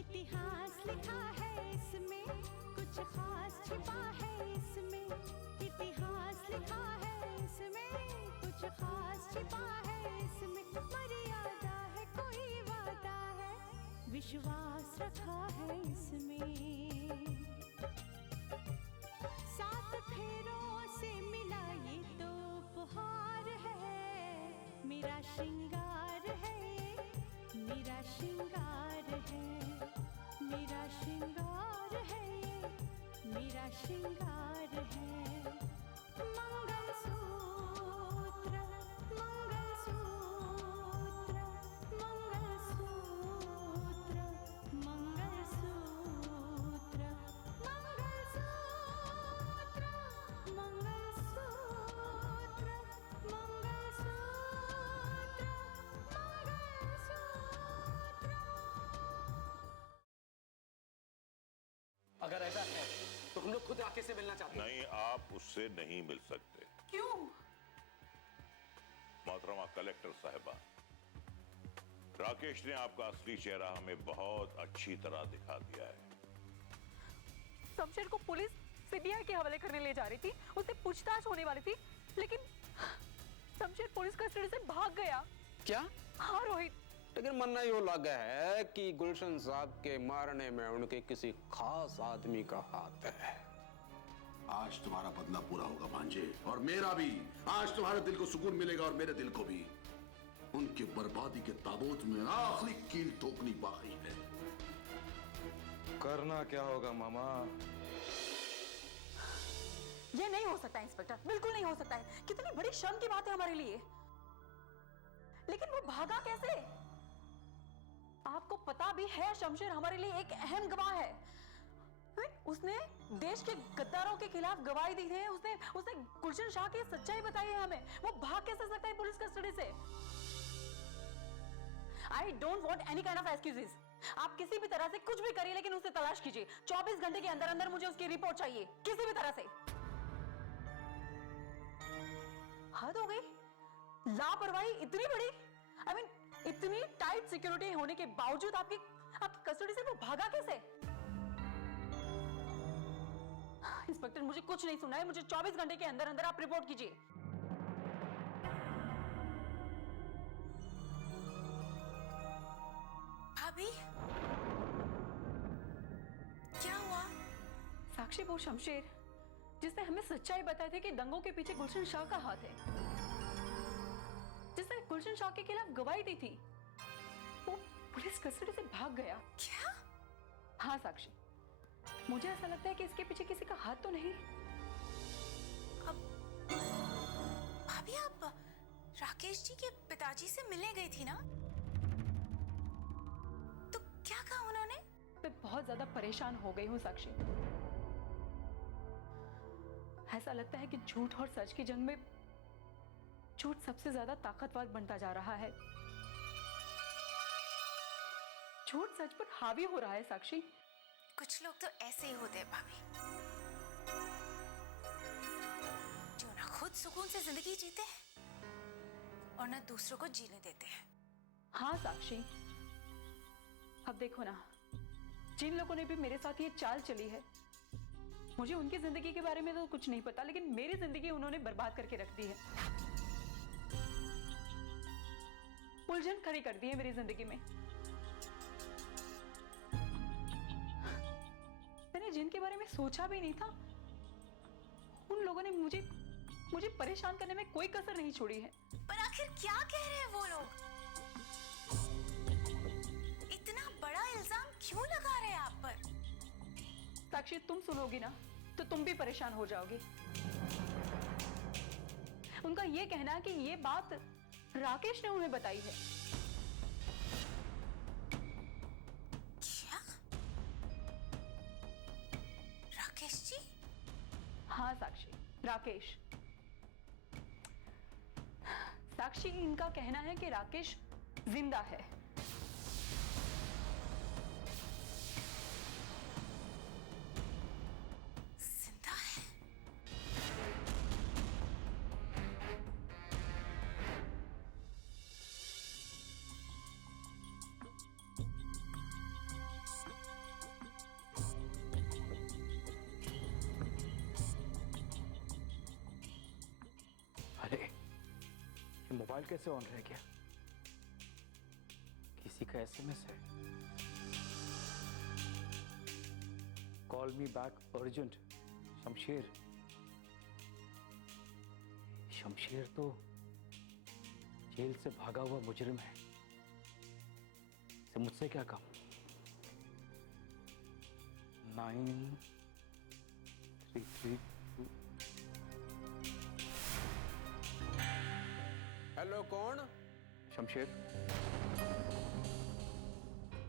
इतिहास लिखा है इसमें, कुछ खास छिपा है इसमें। इतिहास लिखा है इसमें, कुछ खास छिपा है इसमें। मर्यादा है, कोई वादा है, विश्वास रखा है इसमें। सात फेरों से मिला ये तो उपहार है, मेरा श्रृंगार है, मेरा श्रृंगार है, मेरा श्रृंगार है, मेरा श्रृंगार है। मंगलसूत्र, मंगलसूत्र, मंगलसूत्र, मंगलसूत्र, मंगलसूत्र, मंगलसूत्र, मंगलसूत्र। अगर ऐसा है तो हम लोग खुद राकेश से मिलना चाहते हैं। नहीं, आप उससे नहीं मिल सकते। क्यों? मोहतरमा कलेक्टर साहिबा, राकेश ने आपका असली चेहरा हमें बहुत अच्छी तरह दिखा दिया है। शमशेर को पुलिस सीबीआई के हवाले करने ले जा रही थी, उससे पूछताछ होने वाली थी, लेकिन शमशेर पुलिस कस्टडी से भाग गया। क्या? हाँ रोहित, लेकिन मानना यूँ लगा है कि गुलशन साहब के मारने में उनके किसी खास आदमी का हाथ है। आज तुम्हारा बदला पूरा होगा भांजे, और मेरा भी। आज तुम्हारे दिल को सुकून मिलेगा और मेरे दिल को भी। उनके बर्बादी के ताबूत में आखिरी कील ठोकनी बाकी है। करना क्या होगा मामा? ये नहीं हो सकता इंस्पेक्टर, बिल्कुल नहीं हो सकता है। कितनी बड़ी शर्म की बात है हमारे लिए। लेकिन वो भागा कैसे? आपको पता भी है शमशेर हमारे लिए एक अहम गवाह है। उसने देश के गद्दारों के खिलाफ गवाही दी है, उसने गुलशन शाह की सच्चाई बताई है हमें। वो भाग कैसे सकता है पुलिस कस्टडी से? I don't want any kind of excuses. आप किसी भी तरह से कुछ भी करिए, लेकिन उसे तलाश कीजिए। 24 घंटे के अंदर अंदर मुझे उसकी रिपोर्ट चाहिए, किसी भी तरह से। हद हो गई, लापरवाही इतनी बड़ी। I mean, इतनी टाइट सिक्योरिटी होने के बावजूद आपकी कस्टडी से वो भागा कैसे? इंस्पेक्टर, मुझे कुछ नहीं सुना है। मुझे 24 घंटे के अंदर अंदर आप रिपोर्ट कीजिए। भाभी, क्या हुआ? साक्षी, वो शमशेर जिसने हमें सच्चाई बताई थी कि दंगों के पीछे गुलशन शाह का हाथ है, जिसने गुलशन शाह के खिलाफ गवाही दी थी, वो पुलिस कस्टडी से भाग गया। क्या? हाँ साक्षी, मुझे ऐसा लगता है कि इसके पीछे किसी का हाथ तो नहीं। भाभी, आप राकेश जी के पिताजी से मिलने गई थी ना? तो क्या कहा उन्होंने? मैं बहुत ज्यादा परेशान हो गई हूँ साक्षी। ऐसा लगता है कि झूठ और सच की जंग में झूठ सबसे ज्यादा ताकतवर बनता जा रहा है। झूठ सच पर हावी हो रहा है साक्षी। कुछ लोग तो ऐसे ही होते हैं भाभी, जो ना खुद सुकून से जिंदगी जीते हैं और ना दूसरों को जीने देते हैं। हाँ साक्षी, अब देखो ना, जिन लोगों ने भी मेरे साथ ये चाल चली है, मुझे उनकी जिंदगी के बारे में तो कुछ नहीं पता, लेकिन मेरी जिंदगी उन्होंने बर्बाद करके रख दी है। उलझन खड़ी कर दी है मेरी जिंदगी में। मैंने जिनके बारे में सोचा भी नहीं था, उन लोगों ने मुझे परेशान करने में कोई कसर नहीं छोड़ी है। पर आखिर क्या कह रहे हैं वो लोग? इतना बड़ा इल्जाम क्यों लगा रहे हैं आप पर? साक्षी, तुम सुनोगी ना तो तुम भी परेशान हो जाओगी। उनका यह कहना है कि ये बात राकेश ने उन्हें बताई है। क्या? राकेश जी? हाँ साक्षी, राकेश। साक्षी, इनका कहना है कि राकेश जिंदा है। जिंदा है? मोबाइल कैसे ऑन रह गया? किसी का एसएमएस है। Call me back urgent Shamsher. Shamsher तो जेल से भागा हुआ मुजरिम है, इसे मुझसे क्या काम? 9332। हेलो, कौन? शमशेर,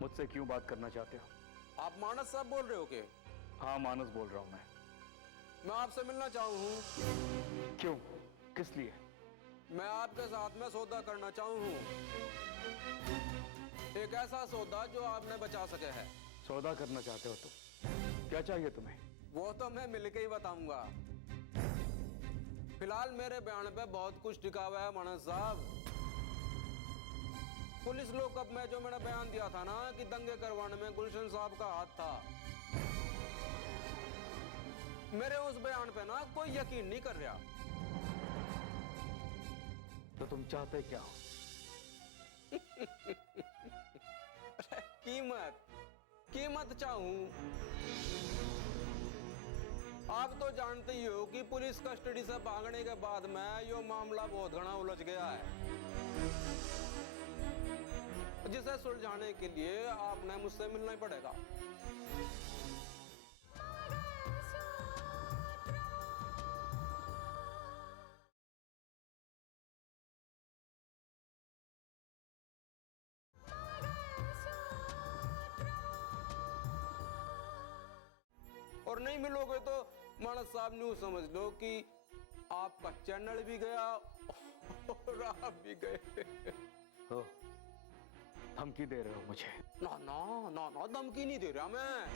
मुझसे क्यों बात करना चाहते हो? आप मानस साहब बोल रहे हो के? हाँ, मानस बोल रहा हूं मैं आपसे मिलना चाहूँ हूँ। क्यों? किस लिए? मैं आपके साथ में सौदा करना चाहूँ हूँ, एक ऐसा सौदा जो आपने बचा सके है। सौदा करना चाहते हो तुम? क्या चाहिए तुम्हें? वो तो मैं मिलके ही बताऊंगा। फिलहाल मेरे बयान पे बहुत कुछ टिका हुआ है मानस साहब। पुलिस लॉकअप में जो मैंने बयान दिया था ना कि दंगे करवाने में गुलशन साहब का हाथ था, मेरे उस बयान पे ना कोई यकीन नहीं कर रहा। तो तुम चाहते क्या हो? कीमत चाहूं। आप तो जानते ही हो कि पुलिस कस्टडी से भागने के बाद में ये मामला बहुत घना उलझ गया है, जिसे सुलझाने के लिए आपने मुझसे मिलना ही पड़ेगा। और नहीं मिलोगे तो मानस साहब न्यू समझ लो कि आपका चैनल भी गया और आप भी गए। हो, धमकी दे रहे हो मुझे? ना ना ना ना, धमकी नहीं दे रहा मैं।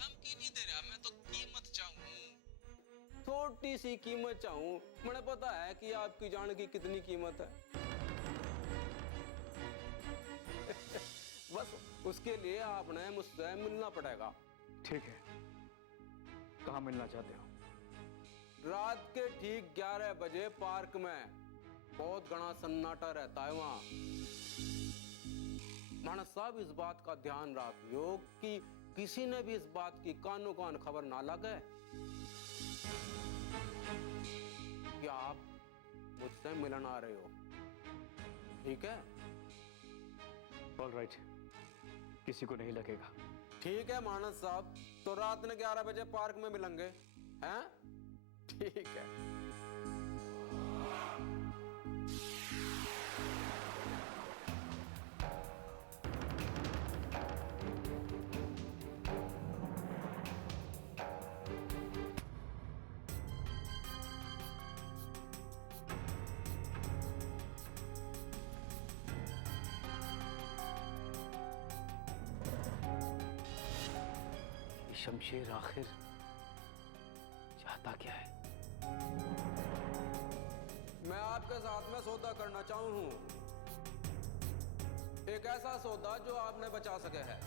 धमकी नहीं दे रहा मैं, तो कीमत चाहूं, छोटी सी कीमत चाहूं। मुझे पता है कि आपकी जान की कितनी कीमत है। बस उसके लिए आपने मुझसे मिलना पड़ेगा। ठीक है, कहाँ मिलना चाहते हो? रात के ठीक 11 बजे पार्क में, बहुत घना सन्नाटा रहता है वहां। मानस साहब, इस बात का ध्यान रखियो कि किसी ने भी इस बात की कानो कान खबर ना लगे कि आप मुझसे मिलने आ रहे हो। ठीक है? ऑलराइट, किसी को नहीं लगेगा। ठीक है मानस साहब, तो रात में 11 बजे पार्क में मिलेंगे, हैं? ठीक है। शमशेर आखिर चाहता क्या है? मैं आपके साथ में सौदा करना चाहूं हूं, एक ऐसा सौदा जो आपने बचा सके है।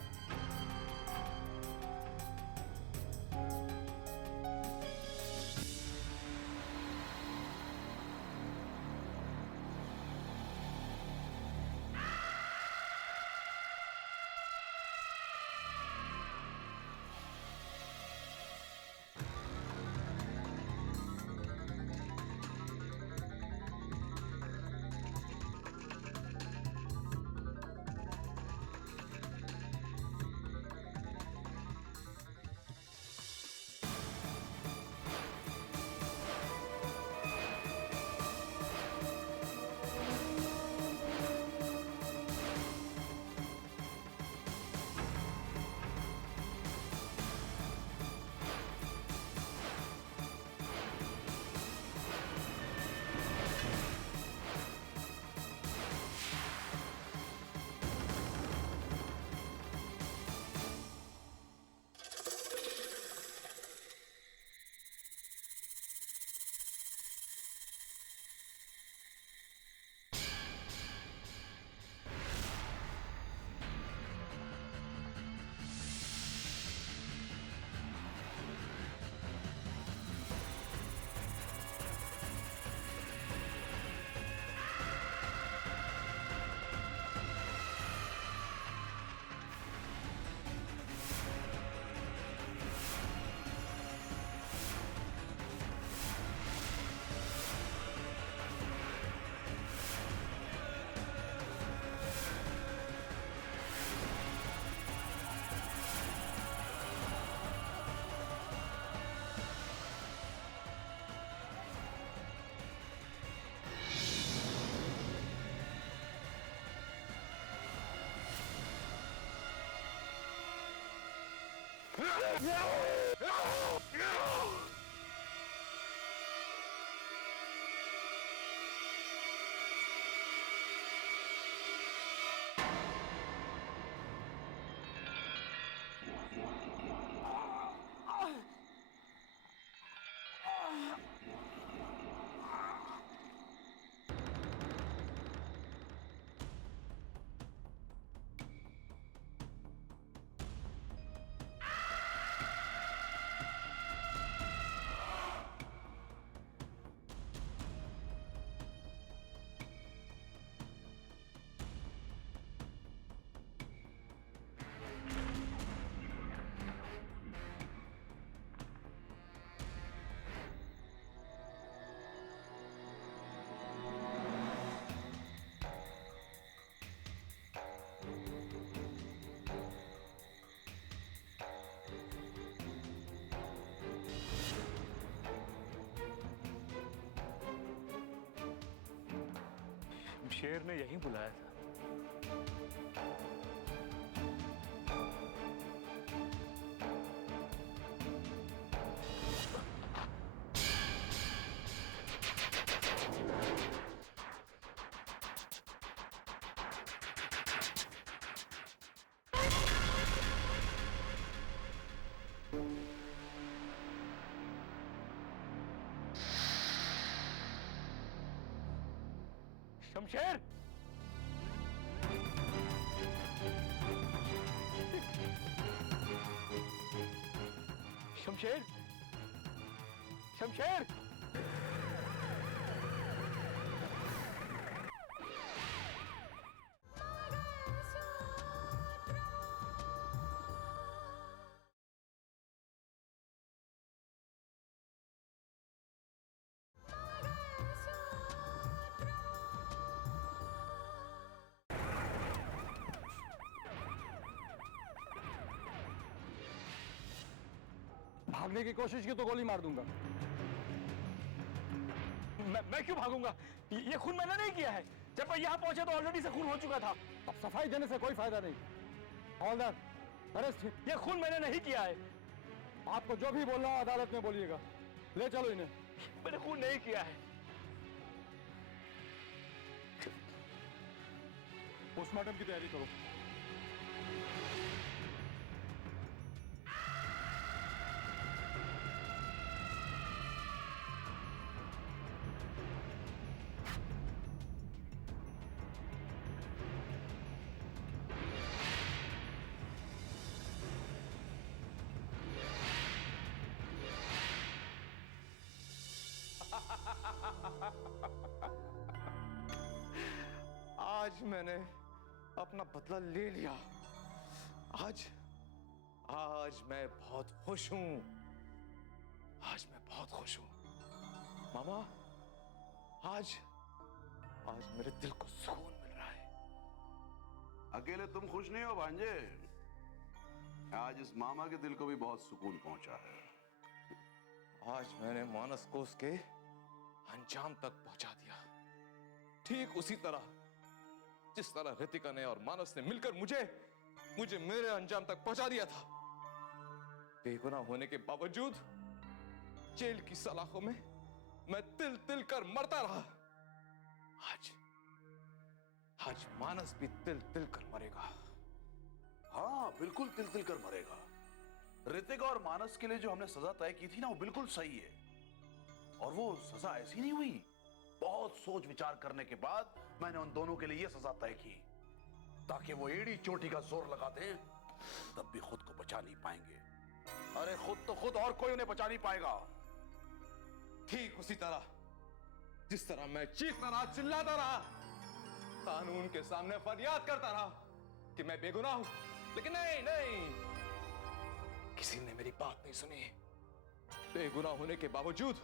शेर ने यहीं बुलाया था। शमशेर, शमशेर, शमशेर, भागने की कोशिश की तो गोली मार दूंगा। मैं क्यों भागूंगा? ये खून मैंने नहीं किया है। जब मैं यहाँ पहुंचा तो ऑलरेडी से खून हो चुका था। अब सफाई देने से कोई फायदा नहीं। हवलदार, अरेस्ट। ये खून मैंने नहीं किया है। आपको जो भी बोलना हो अदालत में बोलिएगा। ले चलो इन्हें। मैंने खून नहीं किया है। पोस्टमार्टम की तैयारी करो। आज मैंने अपना बदला ले लिया। आज मैं बहुत खुश हूं। आज मैं बहुत खुश हूं मामा। आज मेरे दिल को सुकून मिल रहा है। अकेले तुम खुश नहीं हो भांजे, आज इस मामा के दिल को भी बहुत सुकून पहुंचा है। आज मैंने मानस को उसके अंजाम तक पहुंचा दिया, ठीक उसी तरह जिस तरह रितिका ने और मानस ने मिलकर मुझे मेरे अंजाम तक पहुंचा दिया था। बेगुनाह होने के बावजूद जेल की सलाखों में मैं तिल तिल कर मरता रहा। आज मानस भी तिल तिल कर मरेगा। हाँ बिल्कुल तिल तिल कर मरेगा। रितिका और मानस के लिए जो हमने सजा तय की थी ना, वो बिल्कुल सही है। और वो सजा ऐसी नहीं हुई, बहुत सोच विचार करने के बाद मैंने उन दोनों के लिए यह सजा तय की ताकि वो एड़ी चोटी का जोर लगा दें, तब भी खुद को बचा नहीं पाएंगे। अरे खुद तो खुद, और कोई उन्हें बचा नहीं पाएगा। ठीक उसी तरह जिस तरह मैं चीखता रहा, चिल्लाता रहा, कानून के सामने फरियाद करता रहा कि मैं बेगुनाह हूं, लेकिन नहीं, किसी ने मेरी बात नहीं सुनी। बेगुनाह होने के बावजूद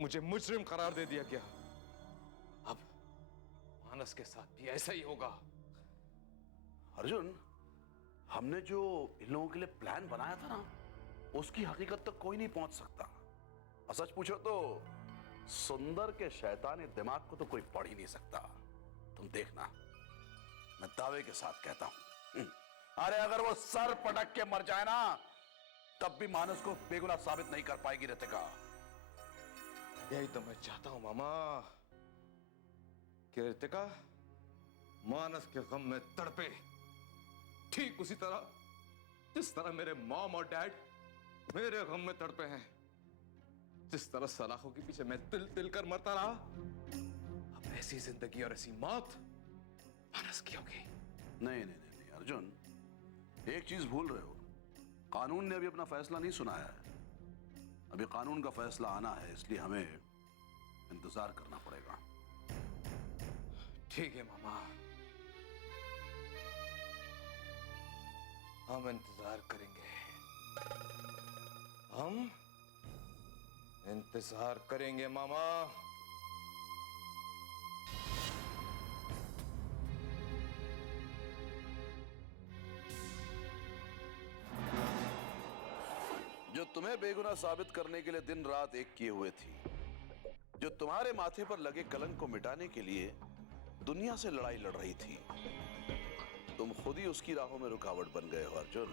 मुझे मुजरिम करार दे दिया गया। अब मानस के साथ भी ऐसा ही होगा। अर्जुन, हमने जो इन लोगों के लिए प्लान बनाया था ना, उसकी हकीकत तक कोई नहीं पहुंच सकता। और सच पूछो तो सुंदर के शैतानी दिमाग को तो कोई पढ़ ही नहीं सकता। तुम देखना, मैं दावे के साथ कहता हूं। अरे अगर वो सर पटक के मर जाए ना, तब भी मानस को बेगुनाह साबित नहीं कर पाएगी रितिका। यही तो मैं चाहता हूं मामा, कि रितिका मानस के गम में तड़पे, ठीक उसी तरह जिस तरह मेरे मॉम और डैड मेरे गम में तड़पे हैं। जिस तरह सलाखों के पीछे मैं तिल तिल कर मरता रहा, अब ऐसी जिंदगी और ऐसी मौत मानस की होगी। नहीं नहीं नहीं अर्जुन, एक चीज भूल रहे हो, कानून ने अभी अपना फैसला नहीं सुनाया है। अभी कानून का फैसला आना है, इसलिए हमें इंतजार करना पड़ेगा। ठीक है मामा, हम इंतजार करेंगे, हम इंतजार करेंगे मामा। जो तुम्हें बेगुनाह साबित करने के लिए दिन रात एक किए हुए थी, जो तुम्हारे माथे पर लगे कलंक को मिटाने के लिए दुनिया से लड़ाई लड़ रही थी, तुम खुद ही उसकी राहों में रुकावट बन गए हो अर्जुन।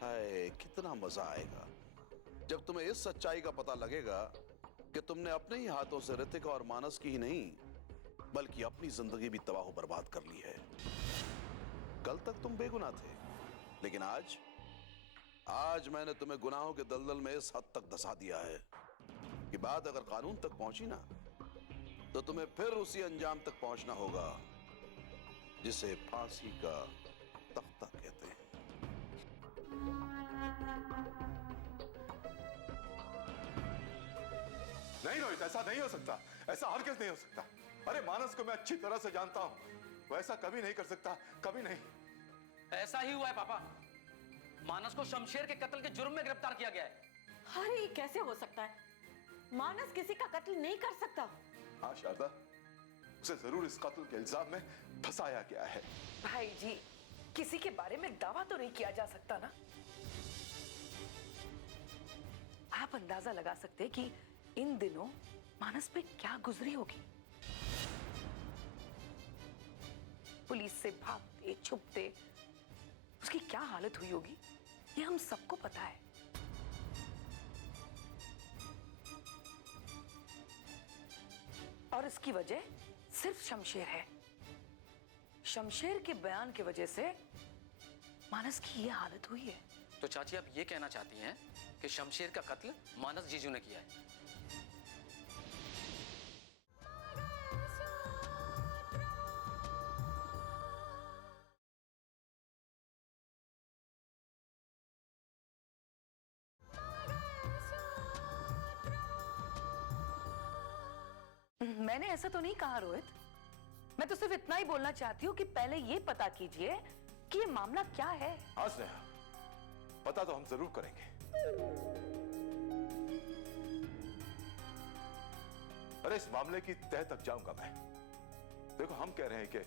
हाय, कितना मजा आएगा जब तुम्हें इस सच्चाई का पता लगेगा कि तुमने अपने ही हाथों से रितिका और मानस की ही नहीं, बल्कि अपनी जिंदगी भी तबाह बर्बाद कर ली है। कल तक तुम बेगुनाह थे, लेकिन आज मैंने तुम्हें गुनाहों के दलदल में इस हद तक धंसा दिया है कि बात अगर कानून तक पहुंची ना, तो तुम्हें फिर उसी अंजाम तक पहुंचना होगा जिसे फांसी का तख्ता कहते हैं। नहीं रोहित, ऐसा नहीं हो सकता, ऐसा हरगिज़ नहीं हो सकता। अरे मानस को मैं अच्छी तरह से जानता हूं, वो ऐसा कभी नहीं कर सकता, कभी नहीं। ऐसा ही हुआ है पापा, मानस को शमशेर के कत्ल के जुर्म में गिरफ्तार किया गया है। अरे ये कैसे हो सकता है? मानस किसी का कत्ल नहीं कर सकता। हाँ शारदा, उसे जरूर इस कत्ल के इल्जाम में फंसाया गया है। भाई जी, किसी के बारे में दावा तो नहीं किया जा सकता ना। आप अंदाजा लगा सकते कि इन दिनों मानस पे क्या गुजरी होगी। पुलिस से भागते छुपते उसकी क्या हालत हुई होगी, ये हम सबको पता है। और इसकी वजह सिर्फ शमशेर है। शमशेर के बयान की वजह से मानस की ये हालत हुई है। तो चाची, आप ये कहना चाहती हैं कि शमशेर का कत्ल मानस जीजू ने किया है? मैंने ऐसा तो नहीं कहा रोहित, मैं तो सिर्फ इतना ही बोलना चाहती हूँ कि पहले ये पता कीजिए कि ये मामला क्या है। हाँ स्नेहा, पता तो हम जरूर करेंगे। अरे इस मामले की तह तक जाऊंगा मैं। देखो, हम कह रहे हैं कि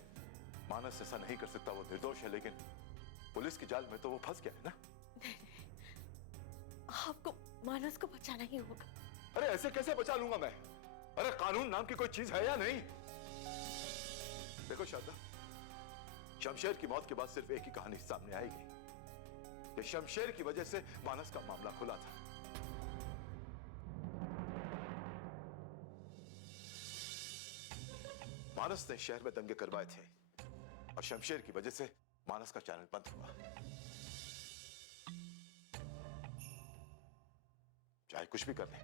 मानस ऐसा नहीं कर सकता, वो निर्दोष है, लेकिन पुलिस की जाल में तो वो फंस गया है ना। आपको मानस को बचाना ही होगा। अरे ऐसे कैसे बचा लूंगा मैं? अरे कानून नाम की कोई चीज है या नहीं? देखो शारदा, शमशेर की मौत के बाद सिर्फ एक ही कहानी सामने आएगी कि शमशेर की वजह से मानस का मामला खुला था। मानस ने शहर में दंगे करवाए थे और शमशेर की वजह से मानस का चैनल बंद हुआ। चाहे कुछ भी कर ले,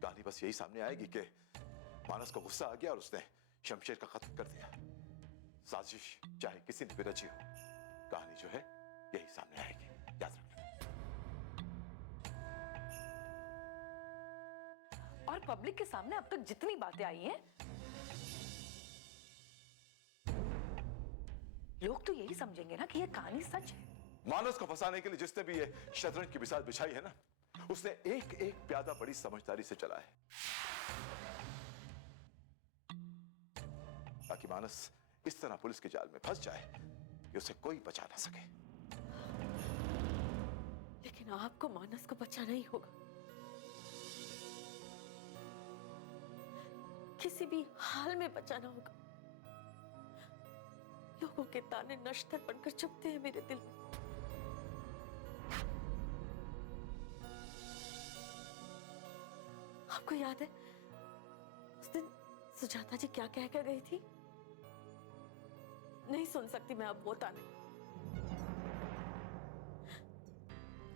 कहानी बस यही सामने आएगी कि मानस को गुस्सा आ गया और उसने शमशेर का कत्ल कर दिया। साजिश चाहे किसी ने भी रची हो, कहानी जो है यही सामने आएगी, याद रखना। और पब्लिक के सामने अब तक जितनी बातें आई हैं, लोग तो यही समझेंगे ना कि ये कहानी सच है। मानस को फंसाने के लिए जिसने भी ये शतरंज की बिसात बिछाई है ना, उसने एक एक प्यादा बड़ी समझदारी से चला है, ताकि मानस इस तरह पुलिस के जाल में फंस जाए कि उसे कोई बचा ना सके। लेकिन आपको मानस को बचाना ही होगा। किसी भी हाल में बचाना होगा। लोग लोगों के ताने नश्तर बनकर चुभते हैं मेरे दिल में। आपको याद है उस दिन सुजाता जी क्या कह कर गई थी? नहीं सुन सकती मैं अब वो ताने।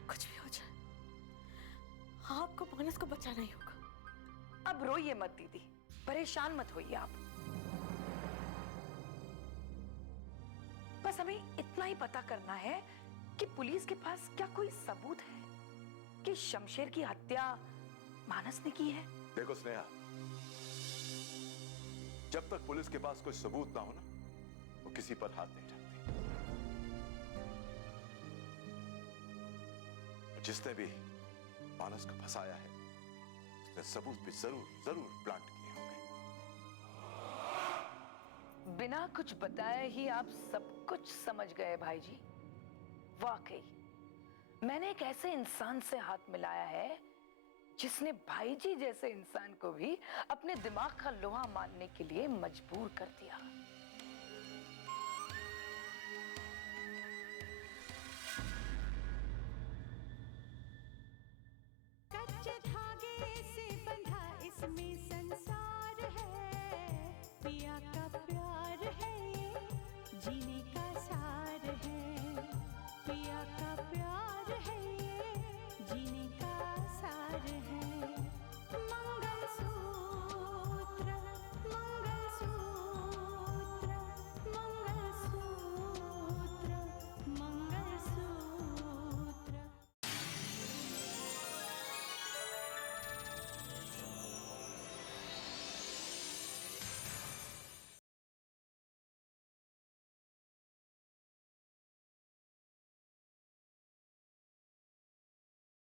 कुछ भी हो जाए, आपको मानस को बचाना ही होगा। अब रोइए मत दीदी, परेशान मत होइए आप। बस हमें इतना ही पता करना है कि पुलिस के पास क्या कोई सबूत है कि शमशेर की हत्या मानस ने की है। देखो स्नेहा, जब तक पुलिस के पास कोई सबूत ना हो ना, वो किसी पर हाथ नहीं रखती। जिसने भी मानस को फंसाया है उसने सबूत भी जरूर प्लांट किए होंगे। बिना कुछ बताए ही आप सब कुछ समझ गए भाई जी। वाकई मैंने एक ऐसे इंसान से हाथ मिलाया है जिसने भाई जी जैसे इंसान को भी अपने दिमाग का लोहा मानने के लिए मजबूर कर दिया।